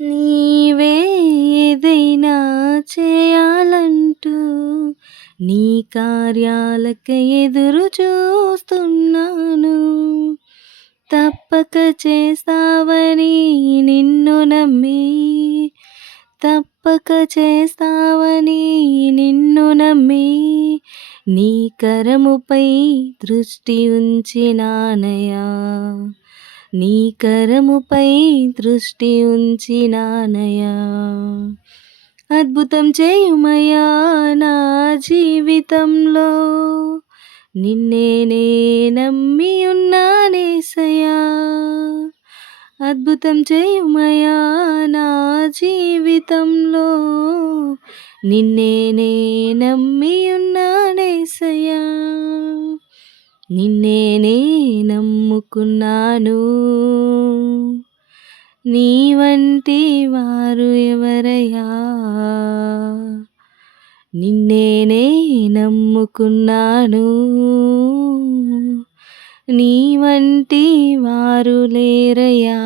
నీవే ఏదైనా చేయాలంటూ నీ కార్యాలకై ఎదురు చూస్తున్నాను. తప్పక చేస్తావని నిన్ను నమ్మి, తప్పక చేస్తావని నిన్ను నమ్మి, నీ కరముపై దృష్టి ఉంచినానయా, నీ కరముపై దృష్టి ఉంచినానయా. అద్భుతం చేయుమయ్యా నా జీవితంలో, నిన్నే నే నమ్మి ఉన్నానేసయ్యా. అద్భుతం చేయుమయ్యా నా జీవితంలో, నిన్నే నే నమ్మి ఉన్నానేసయ్యా. నిన్నే నే నమ్ముకున్నాను, నీ వంటి వారు ఎవరయ్యా. నిన్నే నే నమ్ముకున్నాను, నీ వంటి వారు లేరయ్యా.